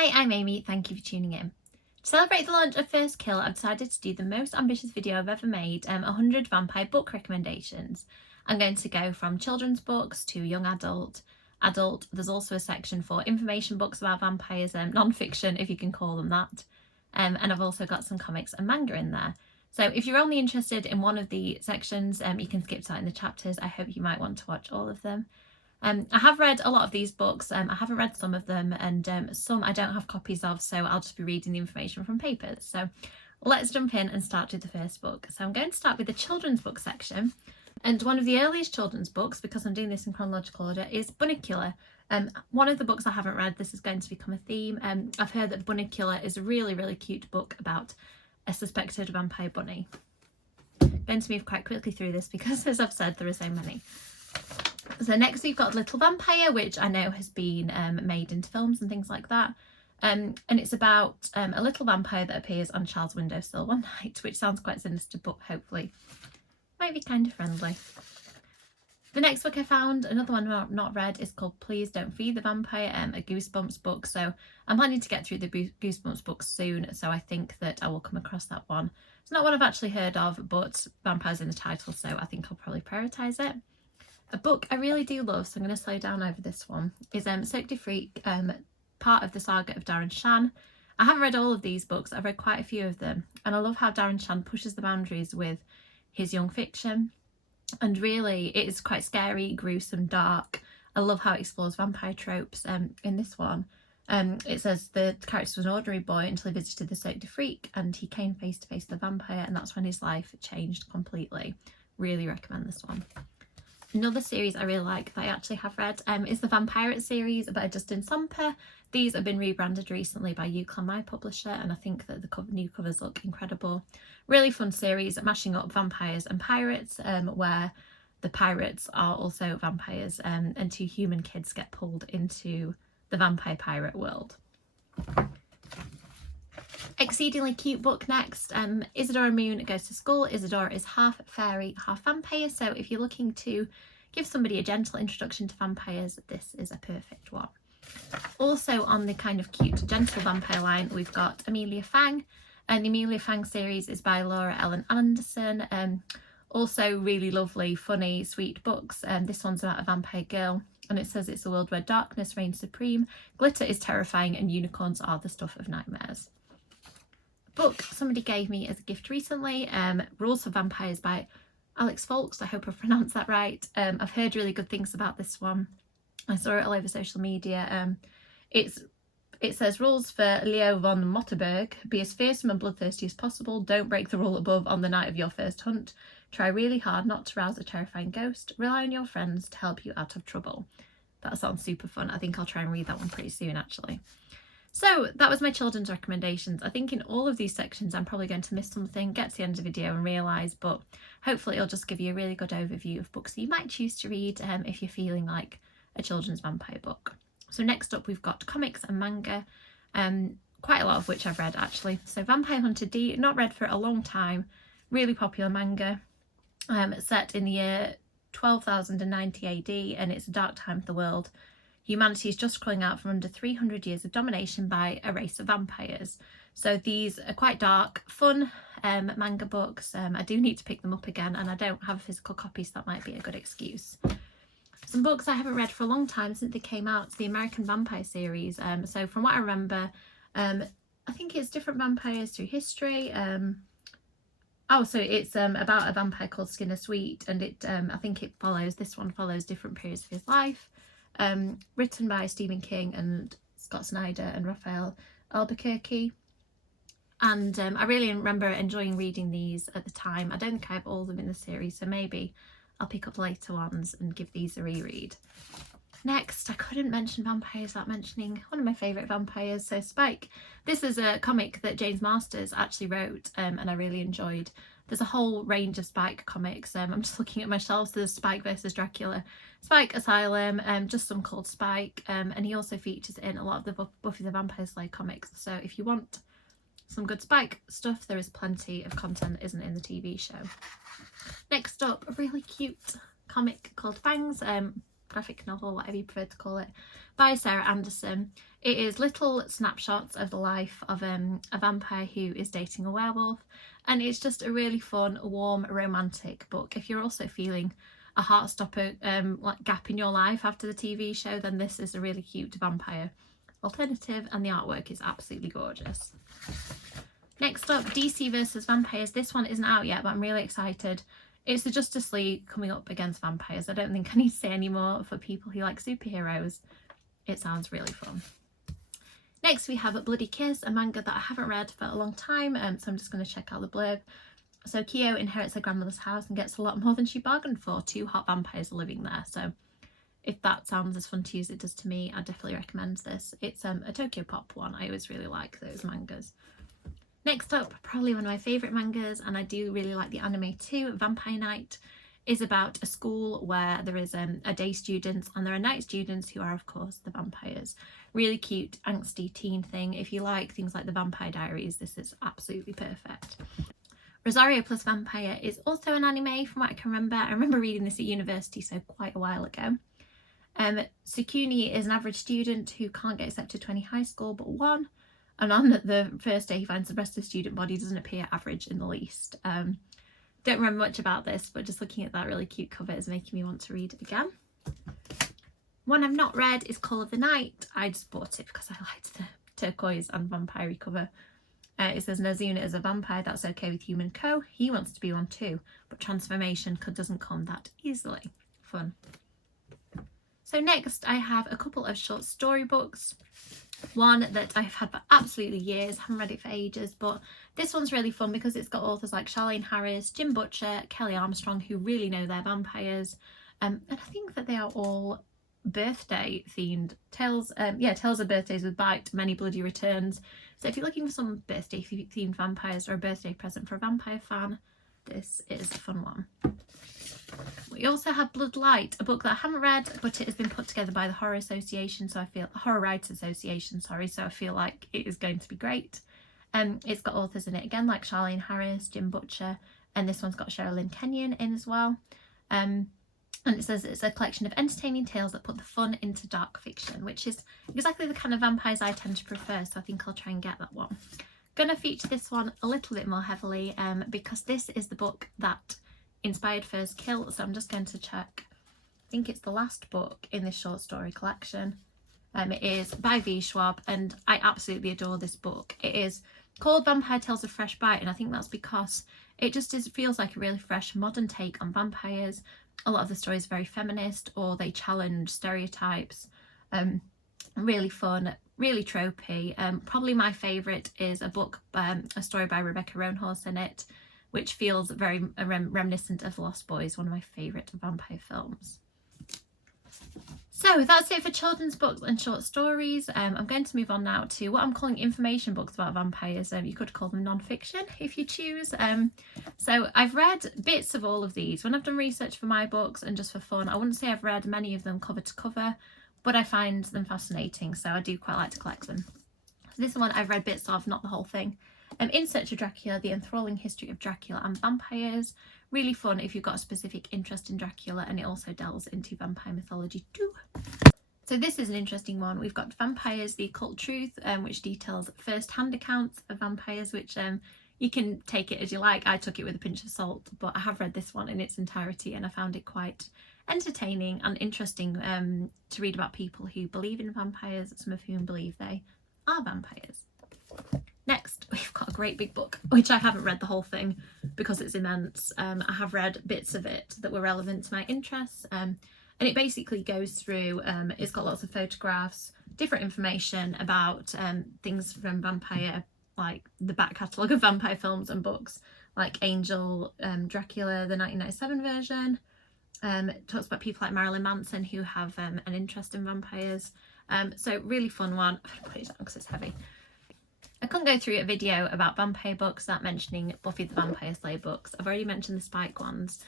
Hi, I'm Amy, thank you for tuning in. To celebrate the launch of First Kill, I've decided to do the most ambitious video I've ever made, 100 vampire book recommendations. I'm going to go from children's books to young adult. There's also a section for information books about vampires, non-fiction if you can call them that. And I've also got some comics and manga in there. So if you're only interested in one of the sections, you can skip to that in the chapters. I hope you might want to watch all of them. I have read a lot of these books. I haven't read some of them, and some I don't have copies of, so I'll just be reading the information from papers. So let's jump in and start with the first book. So I'm going to start with the children's book section, and one of the earliest children's books, because I'm doing this in chronological order, is Bunnicula. One of the books I haven't read, this is going to become a theme. I've heard that Bunnicula is a really, really cute book about a suspected vampire bunny. I'm going to move quite quickly through this because, as I've said, there are so many. So next we've got Little Vampire, which I know has been made into films and things like that. And it's about a little vampire that appears on a child's windowsill one night, which sounds quite sinister, but hopefully might be kind of friendly. The next book I found, another one I've not read, is called Please Don't Feed the Vampire, a Goosebumps book. So I'm planning to get through the Goosebumps books soon, so I think that I will come across that one. It's not one I've actually heard of, but vampire's in the title, so I think I'll probably prioritise it. A book I really do love, so I'm going to slow down over this one, is Cirque du Freak, part of the saga of Darren Shan. I haven't read all of these books, I've read quite a few of them, and I love how Darren Shan pushes the boundaries with his young fiction. And really, it is quite scary, gruesome, dark. I love how it explores vampire tropes. In this one, it says the character was an ordinary boy until he visited the Cirque du Freak, and he came face to face with the vampire, and that's when his life changed completely. Really recommend this one. Another series I really like that I actually have read is the Vampirate series by Justin Somper. These have been rebranded recently by UCLan, my publisher, and I think that the new covers look incredible. Really fun series mashing up vampires and pirates, where the pirates are also vampires, and two human kids get pulled into the vampire pirate world. Exceedingly cute book next. Isadora Moon Goes to School. Isadora is half fairy, half vampire, so if you're looking to give somebody a gentle introduction to vampires, this is a perfect one. Also on the kind of cute, gentle vampire line, we've got Amelia Fang, and the Amelia Fang series is by Laura Ellen Anderson. Also really lovely, funny, sweet books. This one's about a vampire girl, and it says it's a world where darkness reigns supreme, glitter is terrifying, and unicorns are the stuff of nightmares. Book somebody gave me as a gift recently, Rules for Vampires by Alex Folks. I hope I've pronounced that right. I've heard really good things about this one. I saw it all over social media. It says, rules for Leo von Motterberg: be as fearsome and bloodthirsty as possible, don't break the rule above on the night of your first hunt, try really hard not to rouse a terrifying ghost, rely on your friends to help you out of trouble. That sounds super fun. I think I'll try and read that one pretty soon actually. So that was my children's recommendations. I think in all of these sections I'm probably going to miss something, get to the end of the video and realise, but hopefully it'll just give you a really good overview of books that you might choose to read if you're feeling like a children's vampire book. So next up we've got comics and manga, quite a lot of which I've read actually. So Vampire Hunter D, not read for a long time, really popular manga, set in the year 12,090 AD, and it's a dark time for the world. Humanity is just crawling out from under 300 years of domination by a race of vampires. So these are quite dark, fun manga books. I do need to pick them up again, and I don't have a physical copy, so that might be a good excuse. Some books I haven't read for a long time since they came out. It's the American Vampire series. So from what I remember, I think it's different vampires through history. So it's about a vampire called Skinner Sweet, and I think this one follows different periods of his life. Written by Stephen King and Scott Snyder and Raphael Albuquerque, and I really remember enjoying reading these at the time. I don't think I have all of them in the series, so maybe I'll pick up later ones and give these a reread. Next, I couldn't mention vampires without mentioning one of my favourite vampires, so Spike. This is a comic that James Masters actually wrote, and I really enjoyed. There's a whole range of Spike comics. I'm just looking at my shelves. There's Spike versus Dracula, Spike Asylum, just some called Spike, and he also features in a lot of the Buffy the Vampire Slayer comics. So if you want some good Spike stuff, there is plenty of content that isn't in the TV show. Next up, a really cute comic called Fangs. graphic novel, whatever you prefer to call it, by Sarah Anderson. It is little snapshots of the life of a vampire who is dating a werewolf, and it's just a really fun, warm, romantic book. If you're also feeling a heartstopper like gap in your life after the TV show, then this is a really cute vampire alternative, and the artwork is absolutely gorgeous. Next up, DC versus Vampires. This one isn't out yet, but I'm really excited. It's the Justice League coming up against vampires. I don't think I need to say any more for people who like superheroes. It sounds really fun. Next we have A Bloody Kiss, a manga that I haven't read for a long time, so I'm just going to check out the blurb. So Kyo inherits her grandmother's house and gets a lot more than she bargained for. 2 hot vampires are living there, so if that sounds as fun to use as it does to me, I definitely recommend this. It's a Tokyo Pop one. I always really like those mangas. Next up, probably one of my favourite mangas, and I do really like the anime too, Vampire Night, is about a school where there is a day students and there are night students who are of course the vampires. Really cute, angsty teen thing. If you like things like the Vampire Diaries, this is absolutely perfect. Rosario plus Vampire is also an anime from what I can remember. I remember reading this at university, so quite a while ago. Sukuni is an average student who can't get accepted to any high school but one. And on the first day he finds the rest of the student body doesn't appear average in the least. Don't remember much about this, but just looking at that really cute cover is making me want to read it again. One I've not read is Call of the Night. I just bought it because I liked the turquoise and vampire cover. It says Nazuna is a vampire that's okay with human co. He wants to be one too, but transformation doesn't come that easily. Fun. So next I have a couple of short story books. One that I've had for absolutely years, haven't read it for ages, but this one's really fun because it's got authors like Charlene Harris, Jim Butcher, Kelly Armstrong, who really know their vampires, and I think that they are all birthday themed tales. Tales of birthdays with bite, many bloody returns. So if you're looking for some birthday themed vampires or a birthday present for a vampire fan, this is a fun one. We also have Bloodlight, a book that I haven't read, but it has been put together by the Horror Writers Association, so I feel like it is going to be great. It's got authors in it again like Charlene Harris, Jim Butcher, and this one's got Sherilyn Kenyon in as well. And it says it's a collection of entertaining tales that put the fun into dark fiction, which is exactly the kind of vampires I tend to prefer, so I think I'll try and get that one. Gonna feature this one a little bit more heavily because this is the book that inspired First Kill, so I'm just going to check. I think it's the last book in this short story collection. It is by V. Schwab, and I absolutely adore this book. It is called Vampire Tales of Fresh Bite, and I think that's because it just feels like a really fresh modern take on vampires. A lot of the stories are very feminist, or they challenge stereotypes. Really fun, really tropey. Probably my favourite is a story by Rebecca Roanhorse in it, which feels very reminiscent of The Lost Boys, one of my favourite vampire films. So that's it for children's books and short stories. I'm going to move on now to what I'm calling information books about vampires. You could call them non-fiction if you choose. So I've read bits of all of these. When I've done research for my books and just for fun, I wouldn't say I've read many of them cover to cover, but I find them fascinating, so I do quite like to collect them. So this one I've read bits of, not the whole thing. In Search of Dracula, The Enthralling History of Dracula and Vampires. Really fun if you've got a specific interest in Dracula, and it also delves into vampire mythology too. So this is an interesting one. We've got Vampires, The Occult Truth, which details first-hand accounts of vampires, which you can take it as you like. I took it with a pinch of salt, but I have read this one in its entirety and I found it quite entertaining and interesting to read about people who believe in vampires, some of whom believe they are vampires. Next, we've got a great big book, which I haven't read the whole thing because it's immense. I have read bits of it that were relevant to my interests, and it basically goes through, it's got lots of photographs, different information about things from vampire, like the back catalogue of vampire films and books, like Angel, Dracula, the 1997 version. It talks about people like Marilyn Manson who have an interest in vampires. So really fun one. I'm going to put it down because it's heavy. I couldn't go through a video about vampire books without mentioning Buffy the Vampire Slayer books. I've already mentioned the Spike ones.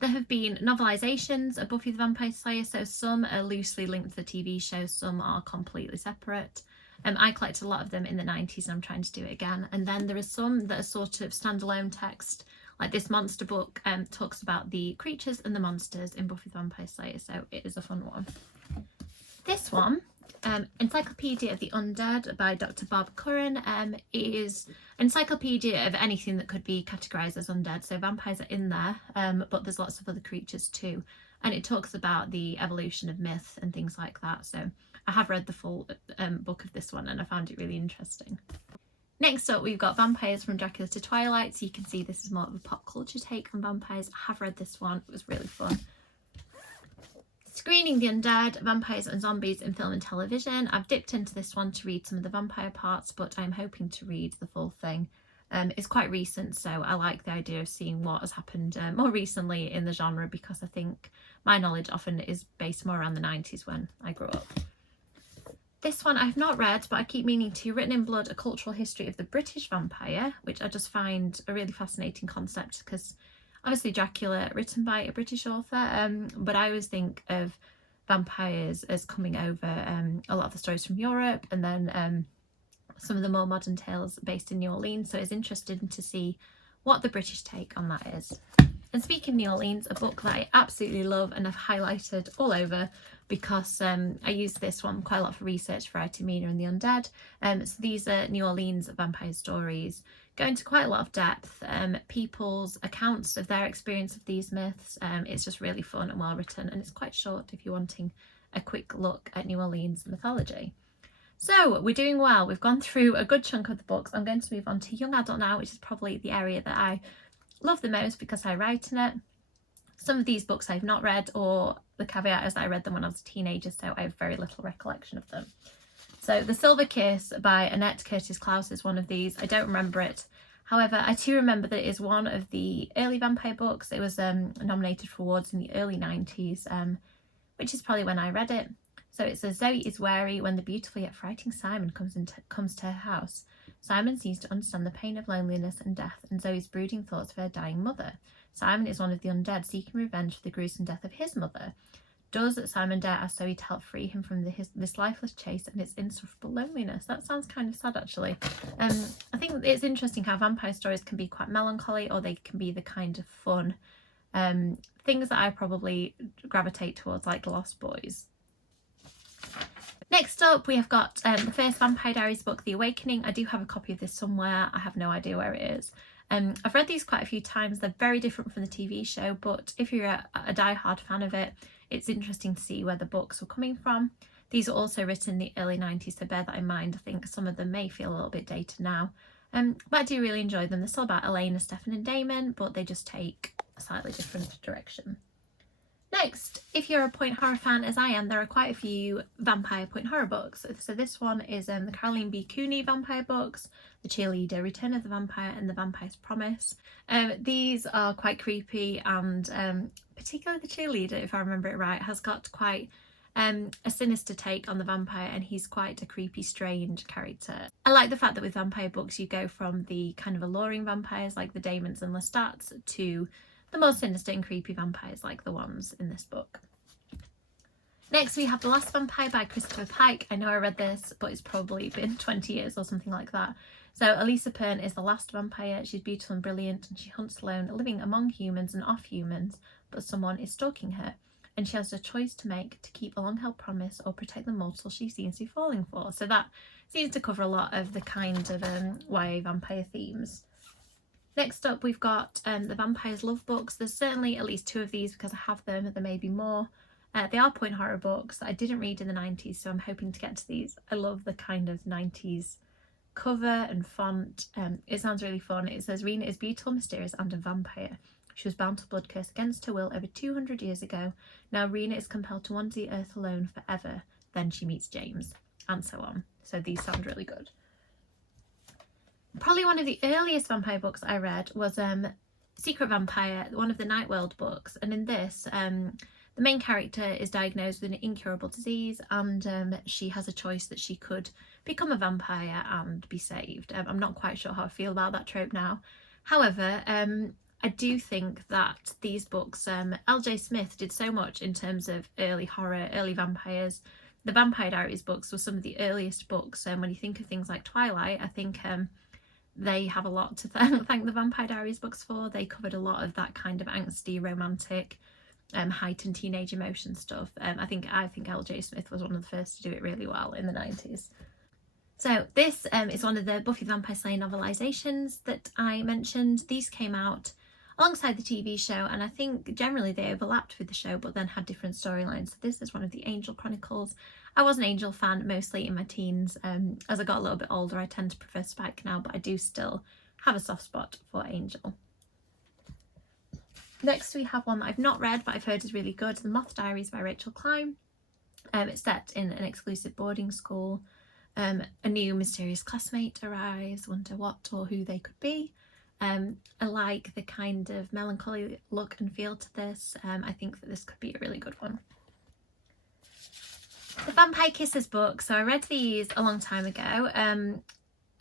There have been novelisations of Buffy the Vampire Slayer, so some are loosely linked to the TV show, some are completely separate. I collected a lot of them in the 90s and I'm trying to do it again. And then there are some that are sort of standalone text, Like this monster book talks about the creatures and the monsters in Buffy the Vampire Slayer, so it is a fun one. This one, Encyclopedia of the Undead by Dr. Bob Curran, is an encyclopedia of anything that could be categorised as undead. So vampires are in there, but there's lots of other creatures too. And it talks about the evolution of myth and things like that. So I have read the full book of this one and I found it really interesting. Next up, we've got Vampires from Dracula to Twilight. So you can see this is more of a pop culture take on vampires. I have read this one. It was really fun. Screening the Undead, Vampires and Zombies in Film and Television. I've dipped into this one to read some of the vampire parts, but I'm hoping to read the full thing. It's quite recent, so I like the idea of seeing what has happened more recently in the genre, because I think my knowledge often is based more around the 90s when I grew up. This one I've not read, but I keep meaning to. Written in Blood, A Cultural History of the British Vampire, which I just find a really fascinating concept, because obviously Dracula written by a British author, but I always think of vampires as coming over a lot of the stories from Europe, and then some of the more modern tales based in New Orleans. So it's interesting to see what the British take on that is. And speaking of New Orleans, a book that I absolutely love and I've highlighted all over, because I use this one quite a lot for research for Itemena and the Undead. So these are New Orleans vampire stories, go into quite a lot of depth, people's accounts of their experience of these myths. It's just really fun and well written, and it's quite short if you're wanting a quick look at New Orleans mythology. So we're doing well. We've gone through a good chunk of the books. I'm going to move on to young adult now, which is probably the area that I love the most because I write in it. Some of these books I've not read, or the caveat is that I read them when I was a teenager, so I have very little recollection of them. So The Silver Kiss by Annette Curtis Klaus is one of these. I don't remember it. However, I do remember that it is one of the early vampire books. It was nominated for awards in the early 90s, which is probably when I read it. So it says, Zoe is wary when the beautiful yet frightening Simon comes to her house. Simon seems to understand the pain of loneliness and death and Zoe's brooding thoughts of her dying mother. Simon is one of the undead seeking revenge for the gruesome death of his mother. Does Simon dare ask Zoe to help free him from this lifeless chase and its insufferable loneliness? That sounds kind of sad, actually. I think it's interesting how vampire stories can be quite melancholy, or they can be the kind of fun things that I probably gravitate towards, like The Lost Boys. Next up, we have got the first Vampire Diaries book, The Awakening. I do have a copy of this somewhere. I have no idea where it is. I've read these quite a few times. They're very different from the TV show, but if you're a die-hard fan of it, it's interesting to see where the books were coming from. These are also written in the early 90s, so bear that in mind. I think some of them may feel a little bit dated now, but I do really enjoy them. They're still about Elena, Stefan and Damon, but they just take a slightly different direction. Next, if you're a point horror fan as I am, there are quite a few vampire point horror books. So this one is the Caroline B. Cooney vampire books, The Cheerleader, Return of the Vampire and The Vampire's Promise. These are quite creepy, and particularly The Cheerleader, if I remember it right, has got quite a sinister take on the vampire, and he's quite a creepy, strange character. I like the fact that with vampire books you go from the kind of alluring vampires like the Damons and Lestats to the more sinister and creepy vampires like the ones in this book. Next, we have The Last Vampire by Christopher Pike. I know I read this, but it's probably been 20 years or something like that. So Elisa Pern is the last vampire. She's beautiful and brilliant, and she hunts alone, living among humans and off humans, but someone is stalking her, and she has a choice to make to keep a long-held promise or protect the mortal she seems to be falling for. So that seems to cover a lot of the kind of YA vampire themes. Next up, we've got the Vampire's Love books. There's certainly at least two of these because I have them. There may be more. They are point horror books that I didn't read in the 90s, so I'm hoping to get to these. I love the kind of 90s cover and font. It sounds really fun. It says, Rena is beautiful, mysterious and a vampire. She was bound to a blood curse against her will over 200 years ago. Now Rena is compelled to wander the earth alone forever. Then she meets James, and so on. So these sound really good. Probably one of the earliest vampire books I read was Secret Vampire, one of the Night World books. And in this, the main character is diagnosed with an incurable disease, and she has a choice that she could become a vampire and be saved. I'm not quite sure how I feel about that trope now. However, I do think that these books, L.J. Smith did so much in terms of early horror, early vampires. The Vampire Diaries books were some of the earliest books. When you think of things like Twilight, I think they have a lot to thank the Vampire Diaries books for. They covered a lot of that kind of angsty, romantic, heightened teenage emotion stuff. I think L.J. Smith was one of the first to do it really well in the 90s. So this is one of the Buffy the Vampire Slayer novelisations that I mentioned. These came out alongside the TV show, and I think generally they overlapped with the show but then had different storylines. So this is one of the Angel Chronicles. I was an Angel fan mostly in my teens. As I got a little bit older, I tend to prefer Spike now, but I do still have a soft spot for Angel. Next we have one that I've not read but I've heard is really good, The Moth Diaries by Rachel Klein. It's set in an exclusive boarding school. A new mysterious classmate arrives, wonder what or who they could be. I like the kind of melancholy look and feel to this. I think that this could be a really good one. The Vampire Kisses book. So I read these a long time ago.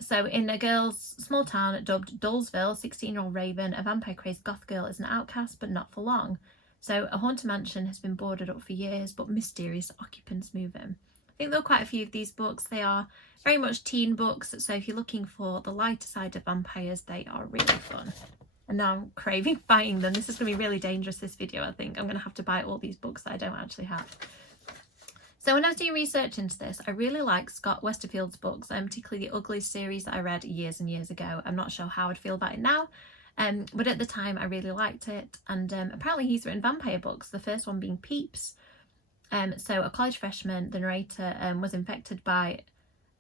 So in a girl's small town dubbed Dullsville, 16-year-old Raven, a vampire-crazed goth girl, is an outcast but not for long. So a haunted mansion has been boarded up for years, but mysterious occupants move in. I think there are quite a few of these books. They are very much teen books, so if you're looking for the lighter side of vampires, they are really fun. And now I'm craving buying them. This is going to be really dangerous, this video, I think. I'm going to have to buy all these books that I don't actually have. So when I was doing research into this, I really like Scott Westerfeld's books, particularly the Uglies series that I read years and years ago. I'm not sure how I'd feel about it now, but at the time I really liked it. And apparently he's written vampire books, the first one being Peeps. So a college freshman, the narrator, was infected by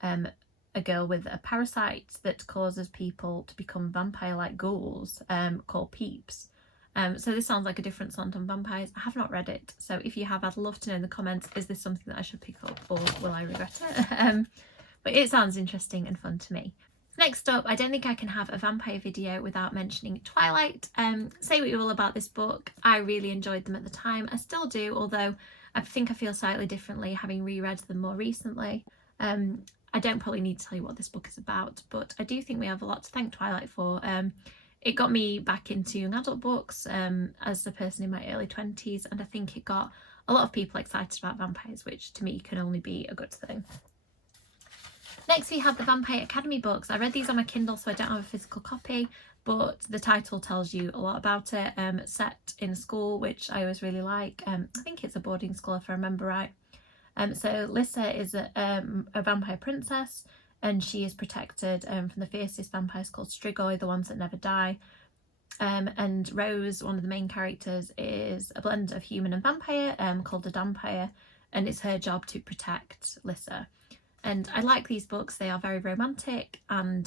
a girl with a parasite that causes people to become vampire-like ghouls, called Peeps. So this sounds like a different slant on vampires. I have not read it, so if you have, I'd love to know in the comments, is this something that I should pick up or will I regret it? But it sounds interesting and fun to me. Next up, I don't think I can have a vampire video without mentioning Twilight. Say what you will about this book, I really enjoyed them at the time. I still do, although I think I feel slightly differently having reread them more recently. I don't probably need to tell you what this book is about, but I do think we have a lot to thank Twilight for. It got me back into young adult books as a person in my early 20s, and I think it got a lot of people excited about vampires, which to me can only be a good thing. Next we have the Vampire Academy books. I read these on my Kindle, so I don't have a physical copy, but the title tells you a lot about it. Set in a school, which I always really like. I think it's a boarding school if I remember right. So Lissa is a vampire princess, and she is protected from the fiercest vampires called Strigoi, the ones that never die. And Rose, one of the main characters, is a blend of human and vampire called a Dampire, and it's her job to protect Lissa. And I like these books. They are very romantic and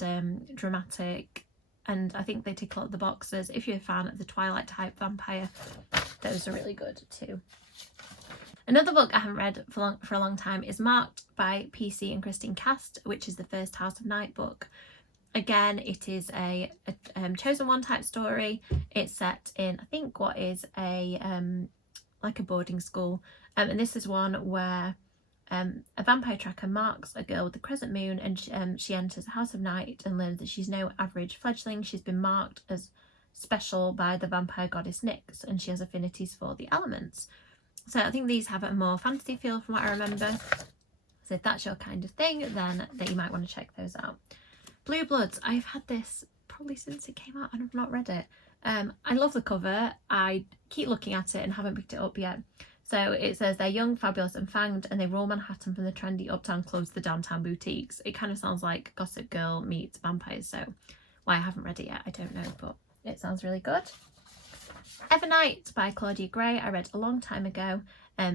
dramatic, and I think they tick a lot of the boxes. If you're a fan of the Twilight type vampire, those are really good too. Another book I haven't read for a long time is Marked by PC and Christine Cast, which is the first House of Night book. Again, it is a Chosen One type story. It's set in, I think, what is like a boarding school. And this is one where a vampire tracker marks a girl with the crescent moon, and she enters the House of Night and learns that she's no average fledgling. She's been marked as special by the vampire goddess Nyx, and she has affinities for the elements. So I think these have a more fantasy feel from what I remember. So if that's your kind of thing, then you might want to check those out. Blue Bloods, I've had this probably since it came out and I've not read it. I love the cover. I keep looking at it and haven't picked it up yet. So it says they're young, fabulous and fanged, and they rule Manhattan from the trendy uptown clubs to the downtown boutiques. It kind of sounds like Gossip Girl meets vampires, so why I haven't read it yet, I don't know, but it sounds really good. Evernight by Claudia Gray, I read a long time ago.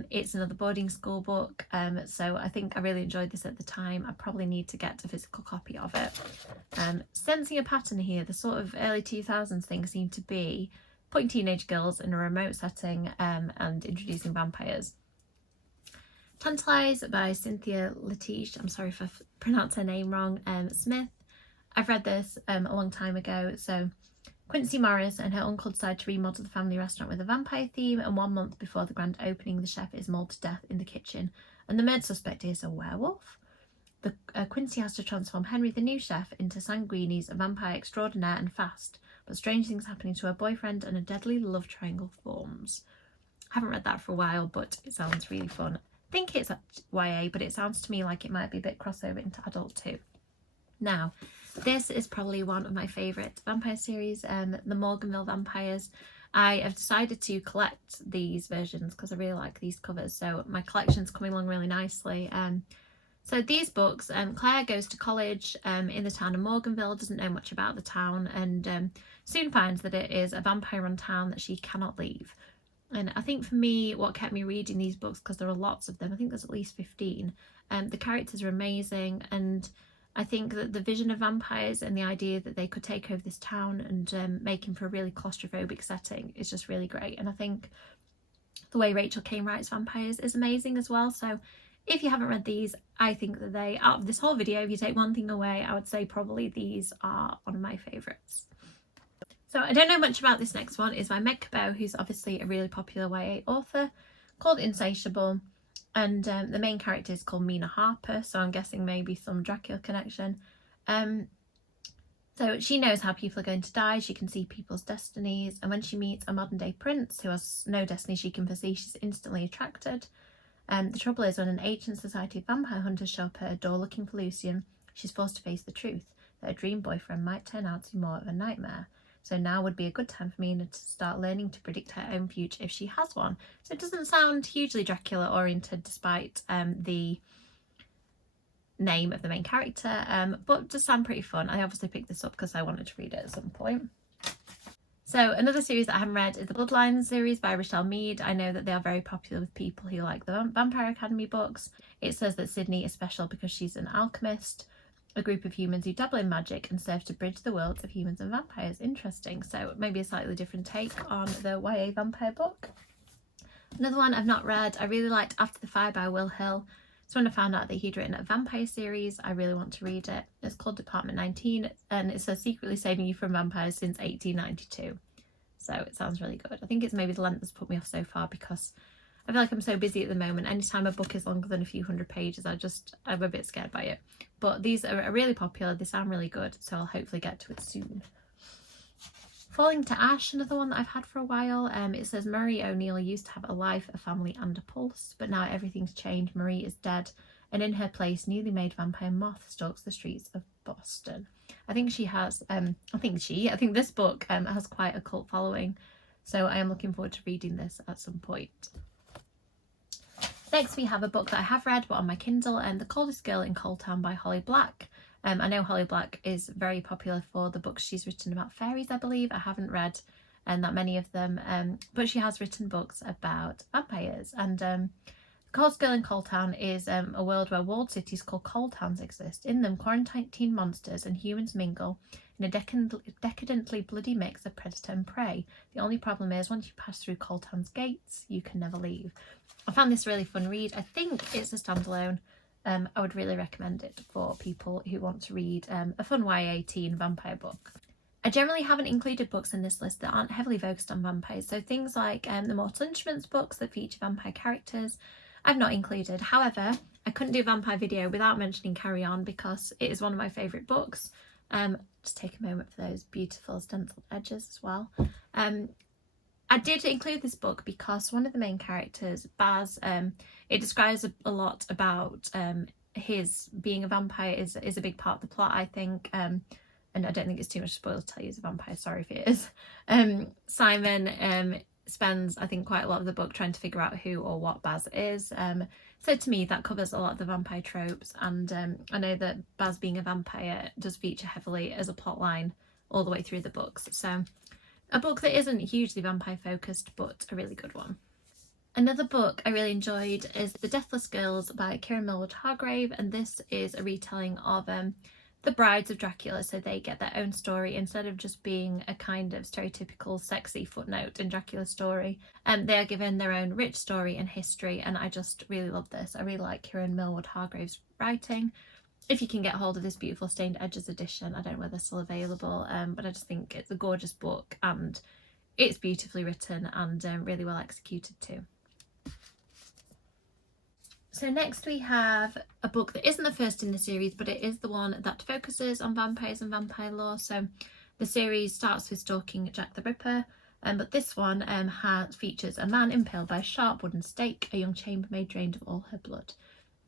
It's another boarding school book, so I think I really enjoyed this at the time. I probably need to get a physical copy of it. Sensing a pattern here, the sort of early 2000s thing seemed to be putting teenage girls in a remote setting and introducing vampires. Tantalize by Cynthia Letiche, I'm sorry if I pronounced her name wrong, Smith. I've read this a long time ago. So Quincy Morris and her uncle decide to remodel the family restaurant with a vampire theme, and 1 month before the grand opening, the chef is mauled to death in the kitchen, and the murder suspect is a werewolf. Quincy has to transform Henry, the new chef, into Sanguini's a vampire extraordinaire and fast, but strange things happening to her boyfriend and a deadly love triangle forms. I haven't read that for a while, but it sounds really fun. I think it's YA, but it sounds to me like it might be a bit crossover into adult too. Now, this is probably one of my favourite vampire series, the Morganville Vampires. I have decided to collect these versions because I really like these covers, so my collection's coming along really nicely. So these books, Claire goes to college in the town of Morganville, doesn't know much about the town, and soon finds that it is a vampire-run town that she cannot leave. And I think for me, what kept me reading these books, because there are lots of them, I think there's at least 15, the characters are amazing, and I think that the vision of vampires and the idea that they could take over this town and make him for a really claustrophobic setting is just really great. And I think the way Rachel Caine writes vampires is amazing as well. So if you haven't read these, I think that they, out of this whole video, if you take one thing away, I would say probably these are one of my favourites. So I don't know much about this next one. It's by McCaw, who's obviously a really popular YA author, called Insatiable. And the main character is called Mina Harper, so I'm guessing maybe some Dracula connection. So she knows how people are going to die, she can see people's destinies, and when she meets a modern day prince who has no destiny she can foresee, she's instantly attracted. The trouble is, when an ancient society of vampire hunters show up at her door looking for Lucian, she's forced to face the truth that her dream boyfriend might turn out to be more of a nightmare. So now would be a good time for Mina to start learning to predict her own future if she has one. So it doesn't sound hugely Dracula oriented despite the name of the main character, but does sound pretty fun. I obviously picked this up because I wanted to read it at some point. So another series that I haven't read is the Bloodlines series by Rochelle Mead. I know that they are very popular with people who like the Vampire Academy books. It says that Sydney is special because she's an alchemist, a group of humans who dabble in magic and serve to bridge the worlds of humans and vampires. Interesting. So maybe a slightly different take on the YA vampire book. Another one I've not read, I really liked After the Fire by Will Hill. So when I found out that he'd written a vampire series, I really want to read it. It's called Department 19 and it says secretly saving you from vampires since 1892. So it sounds really good. I think it's maybe the length that's put me off so far because I feel like I'm so busy at the moment. Anytime a book is longer than a few hundred pages, I'm a bit scared by it. But these are really popular. They sound really good. So I'll hopefully get to it soon. Falling to Ash, another one that I've had for a while. It says Marie O'Neill used to have a life, a family and a pulse, but now everything's changed. Marie is dead and in her place newly made vampire Moth stalks the streets of Boston. I think she has, I think this book has quite a cult following. So I am looking forward to reading this at some point. Next we have a book that I have read but on my Kindle, and The Coldest Girl in Cold Town by Holly Black. I know Holly Black is very popular for the books she's written about fairies, I believe. I haven't read that many of them, but she has written books about vampires. And The Coldest Girl in Cold Town is a world where walled cities called cold towns exist. In them, quarantine monsters and humans mingle in a decadently bloody mix of predator and prey. The only problem is, once you pass through Cold Town's gates, you can never leave. I found this a really fun read. I think it's a standalone. I would really recommend it for people who want to read a fun YA teen vampire book. I generally haven't included books in this list that aren't heavily focused on vampires, so things like the Mortal Instruments books that feature vampire characters, I've not included. However, I couldn't do a vampire video without mentioning Carry On because it is one of my favourite books. Just take a moment for those beautiful stenciled edges as well. I did include this book because one of the main characters, Baz, it describes a lot about his being a vampire is a big part of the plot, I think. And I don't think it's too much spoil to tell you he's a vampire, sorry if it is. Simon spends, I think, quite a lot of the book trying to figure out who or what Baz is. So to me, that covers a lot of the vampire tropes. And I know that Baz being a vampire does feature heavily as a plot line all the way through the books. So a book that isn't hugely vampire focused, but a really good one. Another book I really enjoyed is The Deathless Girls by Kieran Millward Hargrave, and this is a retelling of the brides of Dracula, so they get their own story instead of just being a kind of stereotypical sexy footnote in Dracula's story. They are given their own rich story and history, and I just really love this. I really like Kieran Millward Hargrave's writing. If you can get hold of this beautiful Stained Edges edition, I don't know whether they're still available, but I just think it's a gorgeous book and it's beautifully written and really well executed too. So next we have a book that isn't the first in the series, but it is the one that focuses on vampires and vampire lore. So the series starts with stalking Jack the Ripper, but this one features a man impaled by a sharp wooden stake, a young chambermaid drained of all her blood.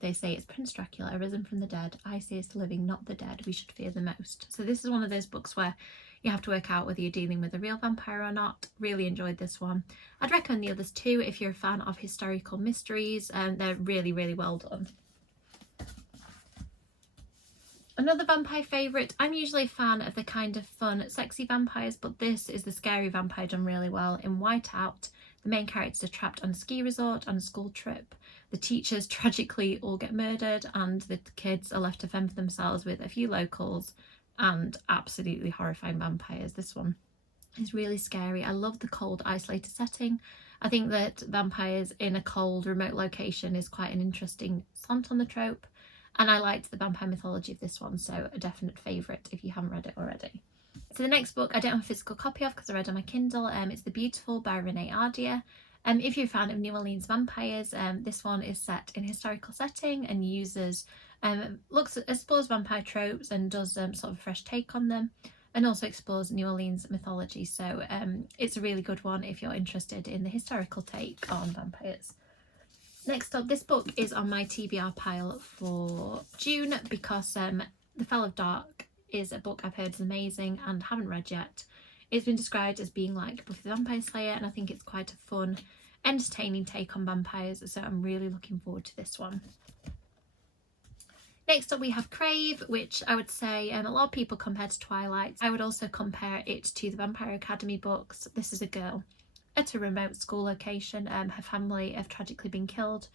They say it's Prince Dracula, arisen from the dead. I say it's the living, not the dead, we should fear the most. So this is one of those books where you have to work out whether you're dealing with a real vampire or not. Really enjoyed this one. I'd recommend the others too if you're a fan of historical mysteries. They're really, really well done. Another vampire favourite. I'm usually a fan of the kind of fun, sexy vampires, but this is the scary vampire done really well. In Whiteout, the main characters are trapped on a ski resort on a school trip. The teachers tragically all get murdered and the kids are left to fend for themselves with a few locals and absolutely horrifying vampires. This one is really scary. I love the cold, isolated setting. I think that vampires in a cold, remote location is quite an interesting slant on the trope. And I liked the vampire mythology of this one, so a definite favourite if you haven't read it already. So the next book I don't have a physical copy of because I read on my Kindle. It's The Beautiful by Renee Ardier. If you're a fan of New Orleans vampires, this one is set in a historical setting and uses, explores vampire tropes and does sort of a fresh take on them, and also explores New Orleans mythology. So it's a really good one if you're interested in the historical take on vampires. Next up, this book is on my TBR pile for June because The Fell of Dark is a book I've heard is amazing and haven't read yet. It's been described as being like Buffy the Vampire Slayer, and I think it's quite a fun, entertaining take on vampires, so I'm really looking forward to this one. Next up we have Crave, which I would say a lot of people compare to Twilight. I would also compare it to the Vampire Academy books. This is a girl at a remote school location. Her family have tragically been killed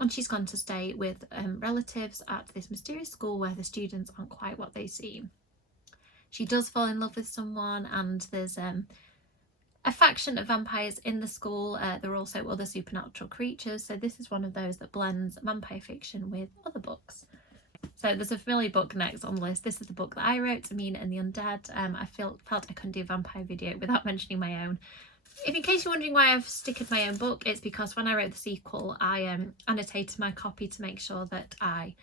and she's gone to stay with relatives at this mysterious school where the students aren't quite what they seem. She does fall in love with someone and there's a faction of vampires in the school. There are also other supernatural creatures, so this is one of those that blends vampire fiction with other books. So there's a familiar book next on the list. This is the book that I wrote, Amina and the Undead. I felt I couldn't do a vampire video without mentioning my own. If in case you're wondering why I've stickered my own book, it's because when I wrote the sequel, I annotated my copy to make sure that I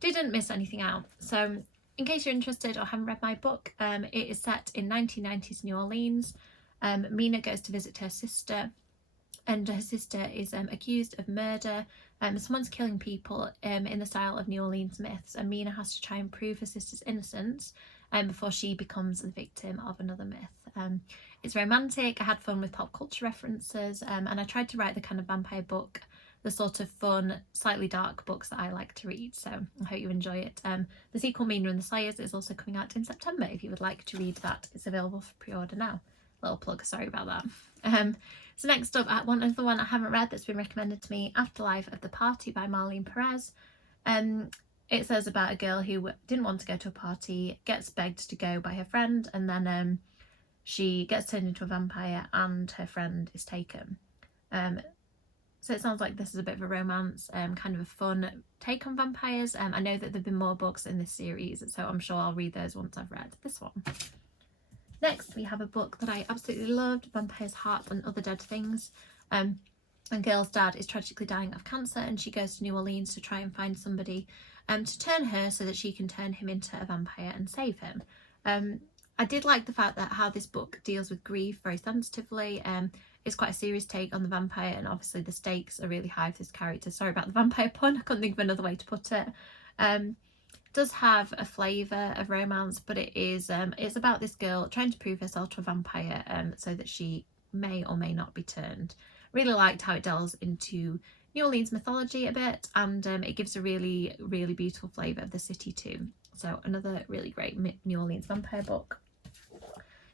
didn't miss anything out. So in case you're interested or haven't read my book, it is set in 1990s New Orleans. Mina goes to visit her sister and her sister is accused of murder. Someone's killing people in the style of New Orleans myths, and Mina has to try and prove her sister's innocence before she becomes the victim of another myth. It's romantic. I had fun with pop culture references, and I tried to write the kind of vampire book, the sort of fun, slightly dark books that I like to read, so I hope you enjoy it. The sequel, Mina and the Slayers, is also coming out in September if you would like to read that. It's available for pre-order now. Little plug, sorry about that. So next up, another one I haven't read that's been recommended to me, Afterlife of the Party by Marlene Perez. It says about a girl who didn't want to go to a party, gets begged to go by her friend, and then she gets turned into a vampire and her friend is taken. So it sounds like this is a bit of a romance, kind of a fun take on vampires. I know that there have been more books in this series, so I'm sure I'll read those once I've read this one. Next, we have a book that I absolutely loved, Vampire's Heart and Other Dead Things. A girl's dad is tragically dying of cancer and she goes to New Orleans to try and find somebody to turn her so that she can turn him into a vampire and save him. I did like the fact that how this book deals with grief very sensitively. It's quite a serious take on the vampire, and obviously the stakes are really high for this character. Sorry about the vampire pun, I couldn't think of another way to put it. Does have a flavour of romance, but it is it's about this girl trying to prove herself to a vampire so that she may or may not be turned. Really liked how it delves into New Orleans mythology a bit, and it gives a really, really beautiful flavour of the city too. So another really great New Orleans vampire book.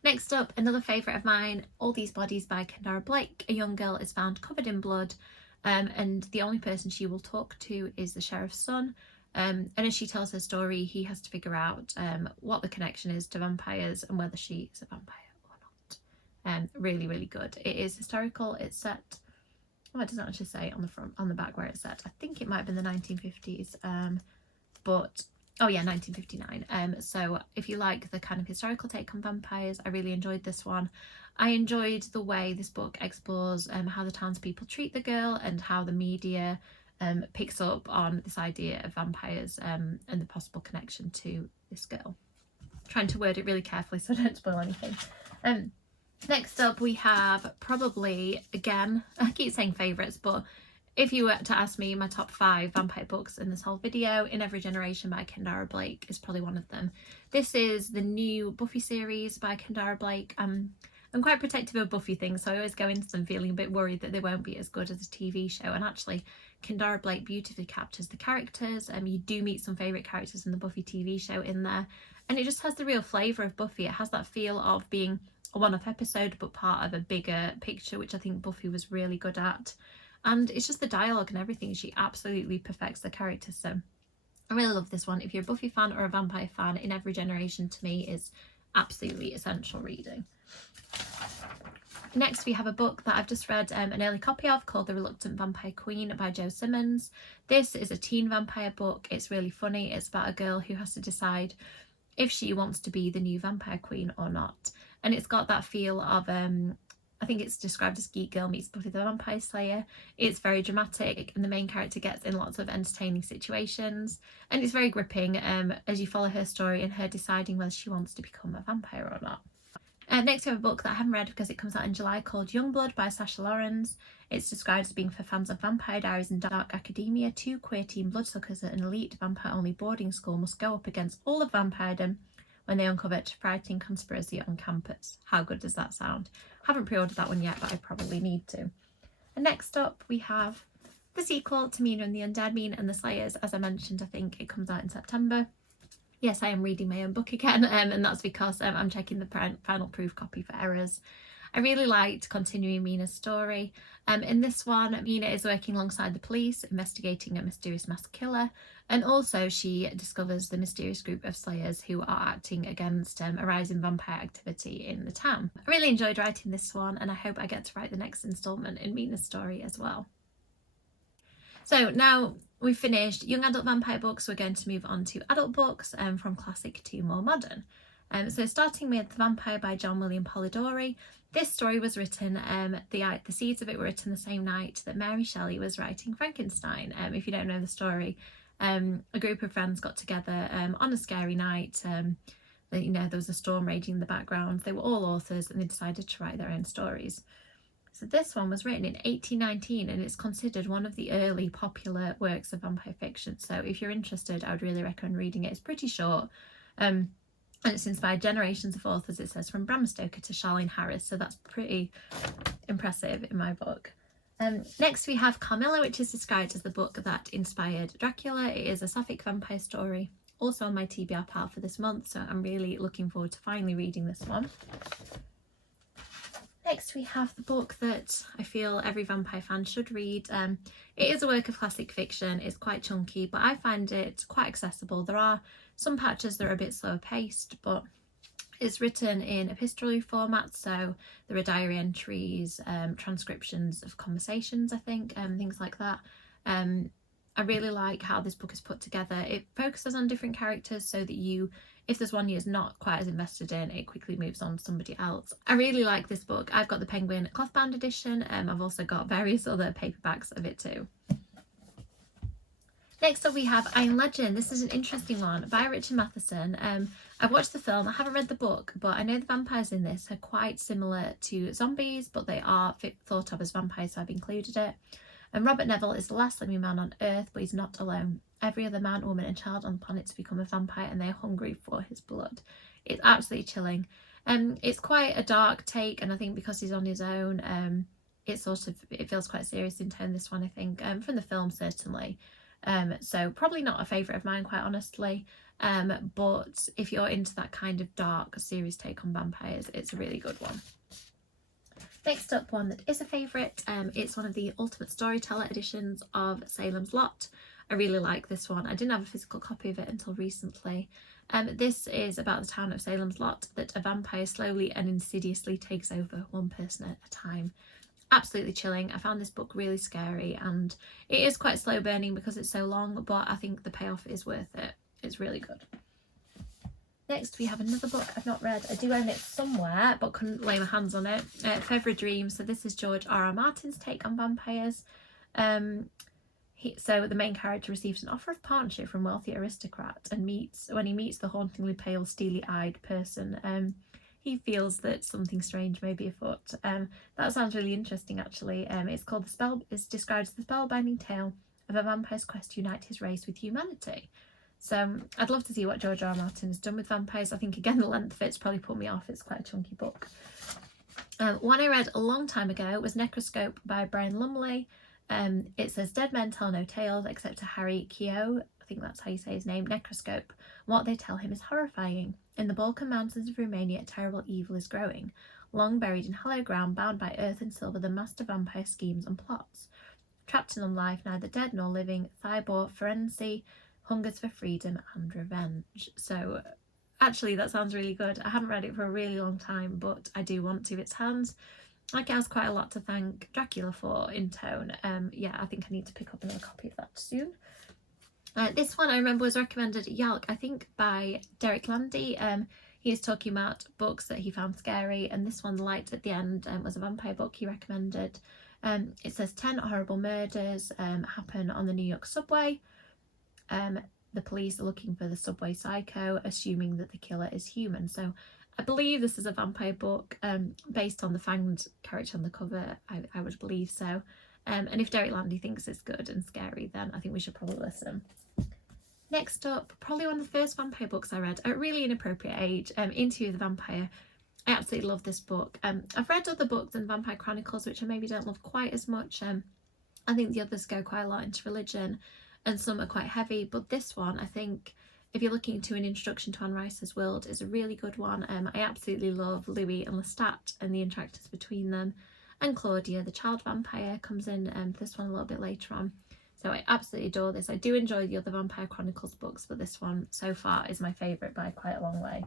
Next up, another favourite of mine, All These Bodies by Kendara Blake. A young girl is found covered in blood and the only person she will talk to is the sheriff's son. And as she tells her story, he has to figure out what the connection is to vampires and whether she is a vampire or not. Really, really good. It is historical. It's set, well, it doesn't actually say on the front, on the back where it's set. I think it might have been the 1950s, but oh yeah, 1959. So if you like the kind of historical take on vampires, I really enjoyed this one. I enjoyed the way this book explores how the townspeople treat the girl and how the media picks up on this idea of vampires and the possible connection to this girl. Trying to word it really carefully so I don't spoil anything. Next up we have probably, again, I keep saying favourites, but if you were to ask me my top 5 vampire books in this whole video, In Every Generation by Kendara Blake is probably one of them. This is the new Buffy series by Kendara Blake. I'm quite protective of Buffy things, so I always go into them feeling a bit worried that they won't be as good as a TV show. And actually, Kendara Blake beautifully captures the characters. You do meet some favourite characters in the Buffy TV show in there. And it just has the real flavour of Buffy. It has that feel of being a one-off episode, but part of a bigger picture, which I think Buffy was really good at. And it's just the dialogue and everything. She absolutely perfects the characters. So I really love this one. If you're a Buffy fan or a vampire fan, In Every Generation to me is absolutely essential reading. Next we have a book that I've just read an early copy of called The Reluctant Vampire Queen by Jo Simmons. This is a teen vampire book. It's really funny. It's about a girl who has to decide if she wants to be the new vampire queen or not. And it's got that feel of I think it's described as Geek Girl meets Buffy the Vampire Slayer. It's very dramatic and the main character gets in lots of entertaining situations, and it's very gripping as you follow her story and her deciding whether she wants to become a vampire or not. Next we have a book that I haven't read because it comes out in July called Youngblood by Sasha Lawrence. It's described as being for fans of Vampire Diaries and Dark Academia. 2 queer teen bloodsuckers at an elite vampire-only boarding school must go up against all of vampiredom when they uncover a frightening conspiracy on campus. How good does that sound? Haven't pre-ordered that one yet, but I probably need to. And next up we have the sequel to Mina and the Undead, Mina and the Slayers. As I mentioned, I think it comes out in September. Yes, I am reading my own book again, and that's because I'm checking the final proof copy for errors. I really liked continuing Mina's story. In this one, Mina is working alongside the police, investigating a mysterious mass killer, and also she discovers the mysterious group of slayers who are acting against a rising vampire activity in the town. I really enjoyed writing this one, and I hope I get to write the next instalment in Mina's story as well. So now we've finished young adult vampire books, we're going to move on to adult books from classic to more modern. So starting with The Vampire by John William Polidori. This story was written, the seeds of it were written the same night that Mary Shelley was writing Frankenstein. If you don't know the story, a group of friends got together on a scary night. You know, there was a storm raging in the background. They were all authors and they decided to write their own stories. So this one was written in 1819 and it's considered one of the early popular works of vampire fiction. So if you're interested, I would really recommend reading it. It's pretty short. And it's inspired generations of authors, it says, from Bram Stoker to Charlene Harris. So that's pretty impressive in my book. Next we have Carmilla, which is described as the book that inspired Dracula. It is a sapphic vampire story, also on my TBR pile for this month. So I'm really looking forward to finally reading this one. Next we have the book that I feel every vampire fan should read. It is a work of classic fiction. It's quite chunky, but I find it quite accessible. There are some patches that are a bit slower paced, but it's written in epistolary format, so there are diary entries, transcriptions of conversations, I think, things like that. I really like how this book is put together. It focuses on different characters so that you, if there's one you're not quite as invested in, it quickly moves on to somebody else. I really like this book. I've got the Penguin clothbound edition. I've also got various other paperbacks of it too. Next up we have Iron Legend. This is an interesting one by Richard Matheson. I've watched the film, I haven't read the book, but I know the vampires in this are quite similar to zombies, but they are thought of as vampires, so I've included it. And Robert Neville is the last living man on Earth, but he's not alone. Every other man, woman and child on the planet has become a vampire and they're hungry for his blood. It's absolutely chilling. It's quite a dark take, and I think because he's on his own, it feels quite serious in tone, this one, I think, from the film certainly. So probably not a favourite of mine, quite honestly, but if you're into that kind of dark, serious take on vampires, it's a really good one. Next up, one that is a favourite, it's one of the Ultimate Storyteller editions of Salem's Lot. I really like this one. I didn't have a physical copy of it until recently. This is about the town of Salem's Lot, that a vampire slowly and insidiously takes over one person at a time. Absolutely chilling. I found this book really scary, and it is quite slow burning because it's so long, but I think the payoff is worth it. It's really good. Next we have another book I've not read. I do own it somewhere but couldn't lay my hands on it. Fever Dream. So this is George R.R. Martin's take on vampires. So the main character receives an offer of partnership from wealthy aristocrat and when he meets the hauntingly pale, steely-eyed person, he feels that something strange may be afoot. That sounds really interesting actually. It's called it's described as the spellbinding tale of a vampire's quest to unite his race with humanity. So I'd love to see what George R. R. Martin has done with vampires. I think again the length of it's probably put me off. It's quite a chunky book. One I read a long time ago was Necroscope by Brian Lumley. It says dead men tell no tales except to Harry Keogh, I think that's how you say his name, Necroscope. What they tell him is horrifying. In the Balkan mountains of Romania, a terrible evil is growing. Long buried in hollow ground, bound by earth and silver, the master vampire schemes and plots. Trapped in life, neither dead nor living, Thybor Ferenczi hungers for freedom and revenge. So actually that sounds really good. I haven't read it for a really long time, but I do want to. It sounds like it has quite a lot to thank Dracula for in tone. Yeah, I think I need to pick up another copy of that soon. This one I remember was recommended at Yalk, I think by Derek Landy. He is talking about books that he found scary, and this one, Light at the End, was a vampire book he recommended. It says 10 horrible murders happen on the New York subway. The police are looking for the subway psycho, assuming that the killer is human. So I believe this is a vampire book based on the fanged character on the cover. I would believe so. And if Derek Landy thinks it's good and scary, then I think we should probably listen. Next up, probably one of the first vampire books I read at a really inappropriate age, Interview with the Vampire. I absolutely love this book. I've read other books and Vampire Chronicles, which I maybe don't love quite as much. I think the others go quite a lot into religion and some are quite heavy, but this one, I think, if you're looking to an introduction to Anne Rice's world, is a really good one. I absolutely love Louis and Lestat and the interactions between them. And Claudia, the child vampire, comes in this one a little bit later on. So I absolutely adore this. I do enjoy the other Vampire Chronicles books, but this one so far is my favourite by quite a long way.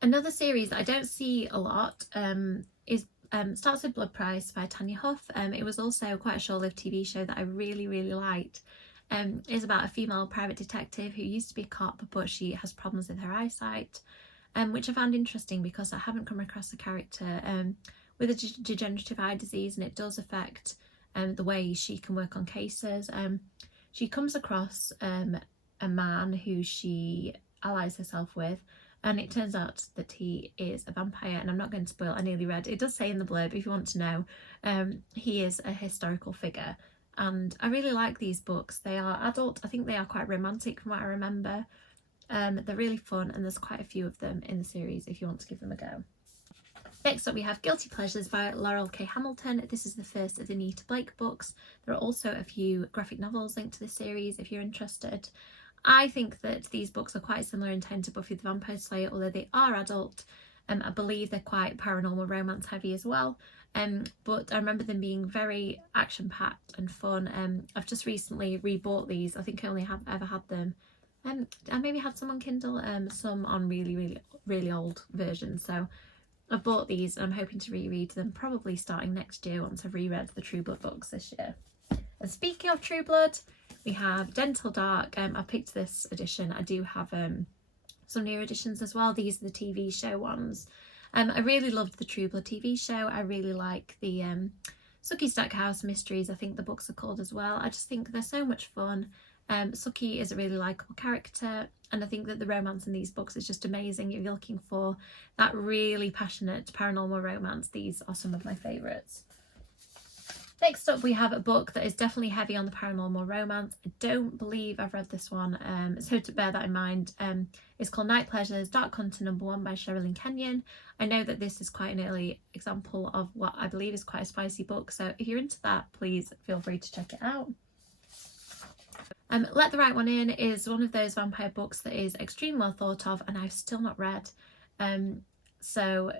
Another series that I don't see a lot is starts with Blood Price by Tanya Huff. It was also quite a short-lived TV show that I really, really liked. It's about a female private detective who used to be a cop, but she has problems with her eyesight, which I found interesting because I haven't come across a character with a degenerative eye disease, and it does affect the way she can work on cases. She comes across a man who she allies herself with, and it turns out that he is a vampire, and I'm not going to spoil, I nearly read, it does say in the blurb if you want to know. He is a historical figure, and I really like these books. They are adult, I think they are quite romantic from what I remember. They're really fun, and there's quite a few of them in the series if you want to give them a go. Next up we have Guilty Pleasures by Laurel K. Hamilton. This is the first of the Anita Blake books. There are also a few graphic novels linked to this series if you're interested. I think that these books are quite similar in tone to Buffy the Vampire Slayer, although they are adult. I believe they're quite paranormal romance heavy as well. But I remember them being very action-packed and fun. I've just recently rebought these. I think I only have ever had them. I maybe had some on Kindle, some on really old versions. So I've bought these and I'm hoping to reread them probably starting next year once I've reread the True Blood books this year. And speaking of True Blood, we have Dental Dark. I picked this edition. I do have some new editions as well. These are the TV show ones. I really loved the True Blood TV show. I really like the Sookie Stackhouse Mysteries, I think the books are called as well. I just think they're so much fun. Sookie is a really likeable character, and I think that the romance in these books is just amazing. If you're looking for that really passionate paranormal romance, these are some of my favourites. Next up we have a book that is definitely heavy on the paranormal romance. I don't believe I've read this one, so to bear that in mind. It's called Night Pleasures, Dark Hunter #1 by Sherilyn Kenyon. I know that this is quite an early example of what I believe is quite a spicy book, so if you're into that, please feel free to check it out. Let the Right One In is one of those vampire books that is extremely well thought of and I've still not read. So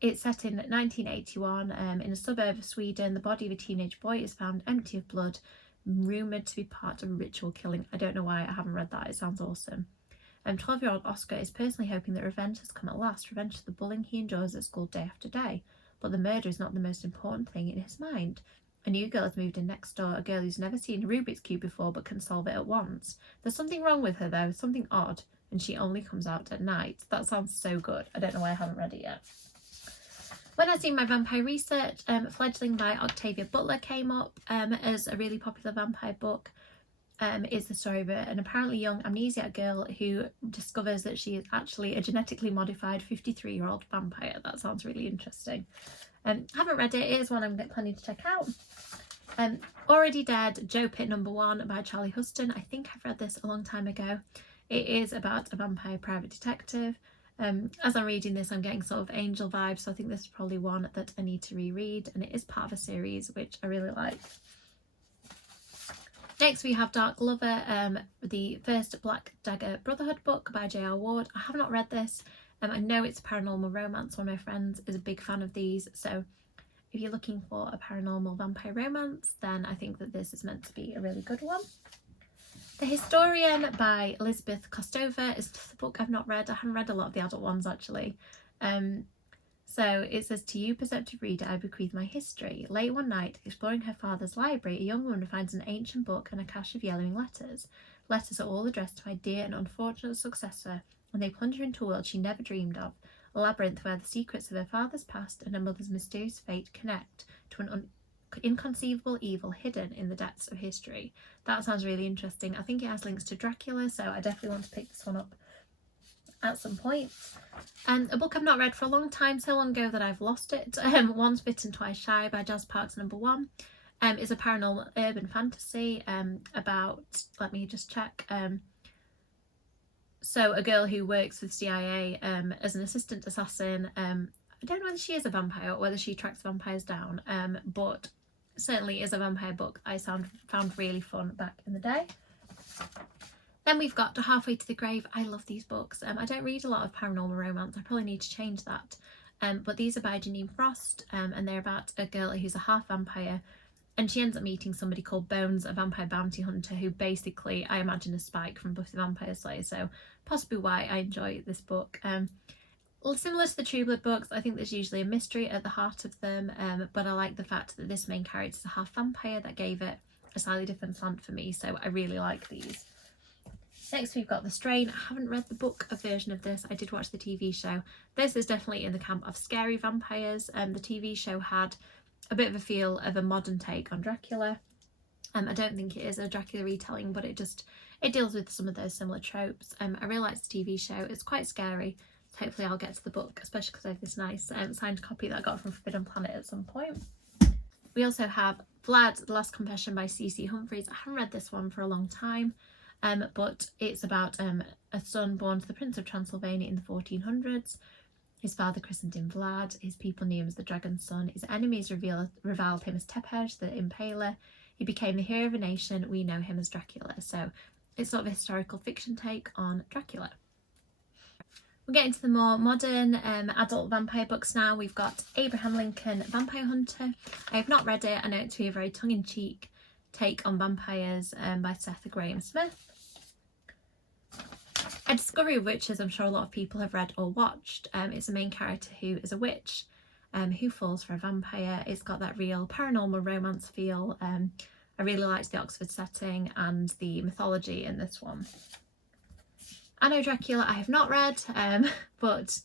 it's set in 1981 in a suburb of Sweden. The body of a teenage boy is found empty of blood, rumoured to be part of a ritual killing. I don't know why I haven't read that, it sounds awesome. 12-year-old Oscar is personally hoping that revenge has come at last, revenge for the bullying he endures at school day after day. But the murder is not the most important thing in his mind. A new girl has moved in next door, a girl who's never seen a Rubik's Cube before but can solve it at once. There's something wrong with her though, something odd, and she only comes out at night. That sounds so good. I don't know why I haven't read it yet. When I was doing my vampire research, Fledgling by Octavia Butler came up as a really popular vampire book. is the story of an apparently young amnesiac girl who discovers that she is actually a genetically modified 53-year-old vampire. That sounds really interesting. Haven't read it. It is one I'm planning to check out. Already Dead, Joe Pitt #1 by Charlie Huston. I think I've read this a long time ago. It is about a vampire private detective. As I'm reading this, I'm getting sort of Angel vibes, so I think this is probably one that I need to reread, and it is part of a series which I really like. Next we have Dark Lover, the first Black Dagger Brotherhood book by J.R. Ward. I have not read this. I know it's a paranormal romance. One of my friends is a big fan of these, so if you're looking for a paranormal vampire romance, then I think that this is meant to be a really good one. The Historian by Elizabeth Kostova is the book I've not read. I haven't read a lot of the adult ones actually. So it says, to you, perceptive reader, I bequeath my history. Late one night, exploring her father's library, a young woman finds an ancient book and a cache of yellowing letters. Letters are all addressed to my dear and unfortunate successor, and they plunge her into a world she never dreamed of. A labyrinth where the secrets of her father's past and her mother's mysterious fate connect to an inconceivable evil hidden in the depths of history. That sounds really interesting. I think it has links to Dracula, so I definitely want to pick this one up at some point. And a book I've not read for a long time, so long ago that I've lost it. Once Bitten, Twice Shy by Jazz Parks #1 is a paranormal urban fantasy about, let me just check, so a girl who works with CIA as an assistant assassin. I don't know whether she is a vampire or whether she tracks vampires down, but certainly is a vampire book I found really fun back in the day. Then we've got Halfway to the Grave. I love these books. I don't read a lot of paranormal romance. I probably need to change that. But these are by Janine Frost, and they're about a girl who's a half vampire, and she ends up meeting somebody called Bones, a vampire bounty hunter, who basically, I imagine, is Spike from Buffy the Vampire Slayer, so possibly why I enjoy this book. Similar to the True Blood books, I think there's usually a mystery at the heart of them, but I like the fact that this main character is a half vampire. That gave it a slightly different slant for me, so I really like these. Next we've got The Strain. I haven't read the book version of this. I did watch the TV show. This is definitely in the camp of scary vampires. The TV show had a bit of a feel of a modern take on Dracula. I don't think it is a Dracula retelling, but it deals with some of those similar tropes. I really like the TV show. It's quite scary. So hopefully I'll get to the book, especially because I have this nice signed copy that I got from Forbidden Planet at some point. We also have Vlad, The Last Confession by C.C. Humphreys. I haven't read this one for a long time. But it's about a son born to the Prince of Transylvania in the 1400s. His father christened him Vlad. His people knew him as the Dragon's Son. His enemies reviled him as Tepej, the Impaler. He became the hero of a nation. We know him as Dracula. So it's sort of a historical fiction take on Dracula. We're getting to the more modern adult vampire books now. We've got Abraham Lincoln, Vampire Hunter. I have not read it. I know it to be a very tongue-in-cheek take on vampires by Seth Graham Smith. A Discovery of Witches, I'm sure a lot of people have read or watched. It's a main character who is a witch who falls for a vampire. It's got that real paranormal romance feel. I really liked the Oxford setting and the mythology in this one. Anno Dracula I have not read, but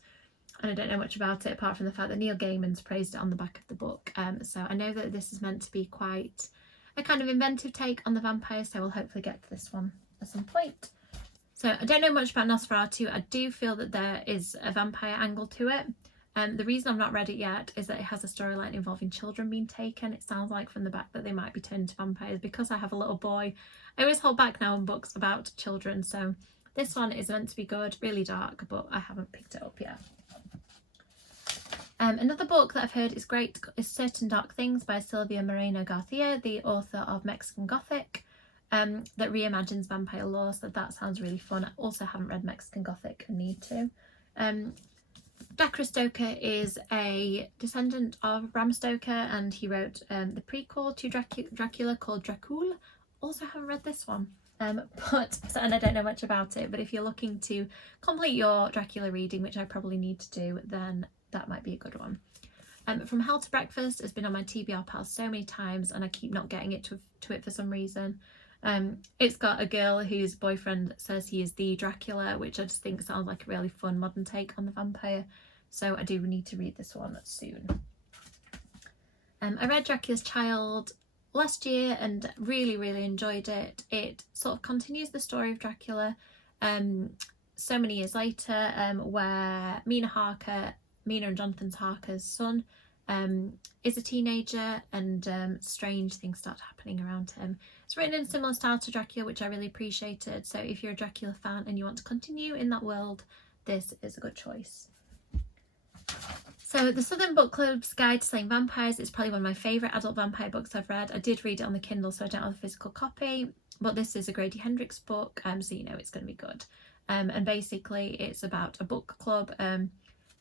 and I don't know much about it apart from the fact that Neil Gaiman's praised it on the back of the book. So I know that this is meant to be quite a kind of inventive take on the vampire, so we'll hopefully get to this one at some point. So I don't know much about Nosferatu. I do feel that there is a vampire angle to it. The reason I've not read it yet is that it has a storyline involving children being taken. It sounds like from the back that they might be turned into vampires. Because I have a little boy, I always hold back now on books about children. So this one is meant to be good, really dark, but I haven't picked it up yet. Another book that I've heard is great is Certain Dark Things by Silvia Moreno Garcia, the author of Mexican Gothic, that reimagines vampire lore, so that sounds really fun. I also haven't read Mexican Gothic and need to. Dacre Stoker is a descendant of Bram Stoker, and he wrote the prequel to Dracula called Dracul. Also haven't read this one. And I don't know much about it, but if you're looking to complete your Dracula reading, which I probably need to do, then that might be a good one. From Hell to Breakfast has been on my TBR pile so many times, and I keep not getting it to it for some reason. It's got a girl whose boyfriend says he is the Dracula, which I just think sounds like a really fun modern take on the vampire, so I do need to read this one soon. I read Dracula's Child last year and really enjoyed it. It sort of continues the story of Dracula so many years later, where Mina and Jonathan Harker's son is a teenager, and strange things start happening around him. It's written in a similar style to Dracula, which I really appreciated, so if you're a Dracula fan and you want to continue in that world, this is a good choice. So the Southern Book Club's Guide to Slaying Vampires is probably one of my favourite adult vampire books I've read. I did read it on the Kindle, so I don't have a physical copy, but this is a Grady Hendrix book, so you know it's going to be good. And basically it's about a book club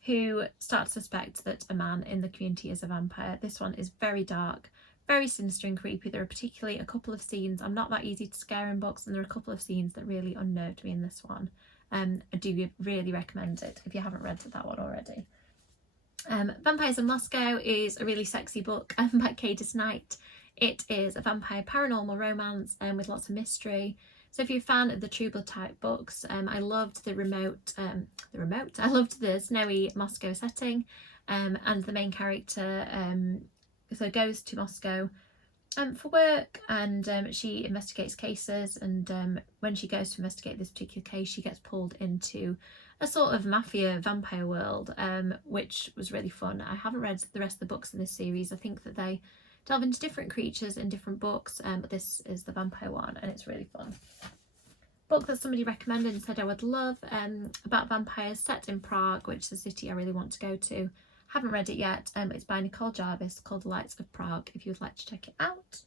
who start to suspect that a man in the community is a vampire. This one is very dark, very sinister and creepy. There are particularly a couple of scenes, I'm not that easy to scare in books, and there are a couple of scenes that really unnerved me in this one. I do really recommend it if you haven't read that one already. Vampires in Moscow is a really sexy book by Cadis Knight. It is a vampire paranormal romance with lots of mystery. So if you're a fan of the True Blood type books, I loved I loved the snowy Moscow setting, and the main character so goes to Moscow for work, and she investigates cases, and when she goes to investigate this particular case, she gets pulled into a sort of mafia vampire world, which was really fun. I haven't read the rest of the books in this series. I think that they delve into different creatures in different books, but this is the vampire one, and it's really fun. Book that somebody recommended and said I would love, about vampires, set in Prague, which is a city I really want to go to. Haven't read it yet. It's by Nicole Jarvis, called The Lights of Prague, if you would like to check it out.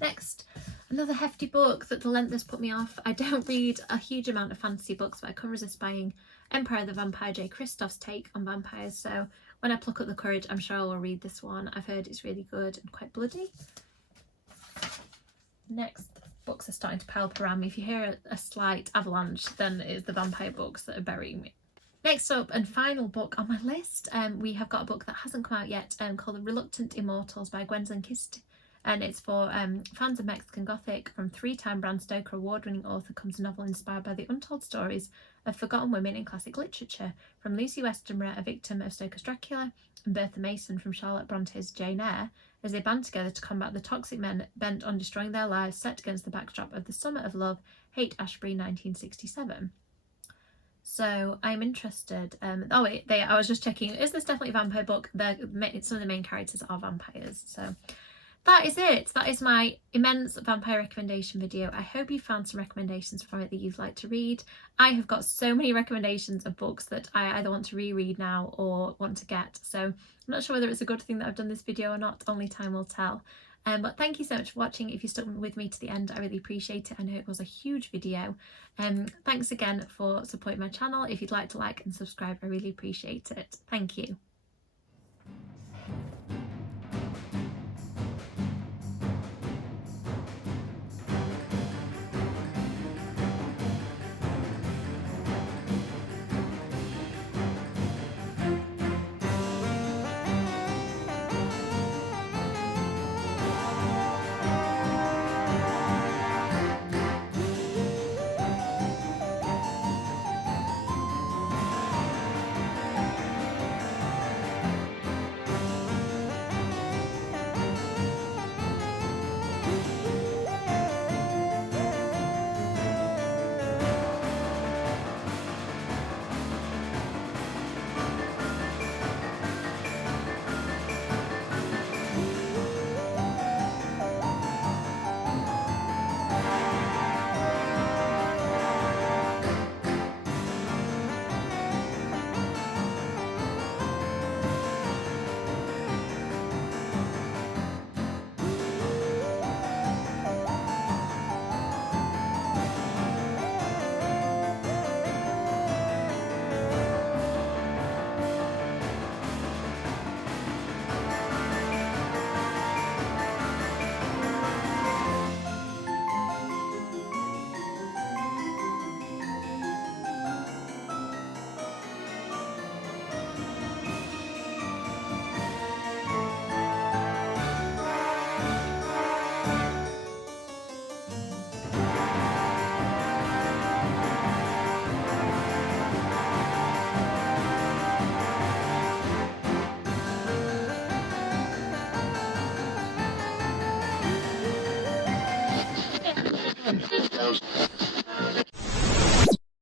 Next, another hefty book that the length has put me off. I don't read a huge amount of fantasy books, but I couldn't resist buying Empire of the Vampire, J. Christoph's take on vampires, so when I pluck up the courage, I'm sure I will read this one. I've heard it's really good and quite bloody. Next, books are starting to pile up around me. If you hear a slight avalanche, then it's the vampire books that are burying me. Next up, and final book on my list, we have got a book that hasn't come out yet, called The Reluctant Immortals by Gwendolyn Christie, and it's for fans of Mexican Gothic. From three-time Bram Stoker award-winning author comes a novel inspired by the untold stories of forgotten women in classic literature, from Lucy Westenra, a victim of Stoker's Dracula, and Bertha Mason from Charlotte Bronte's Jane Eyre, as they band together to combat the toxic men bent on destroying their lives, set against the backdrop of the Summer of Love, Haight-Ashbury 1967. So I'm interested. I was just checking, is this definitely a vampire book? Some of the main characters are vampires. So that is it. That is my immense vampire recommendation video. I hope you found some recommendations from it that you'd like to read. I have got so many recommendations of books that I either want to reread now or want to get. So I'm not sure whether it's a good thing that I've done this video or not. Only time will tell. But thank you so much for watching. If you stuck with me to the end, I really appreciate it. I know it was a huge video. Thanks again for supporting my channel. If you'd like to like and subscribe, I really appreciate it. Thank you.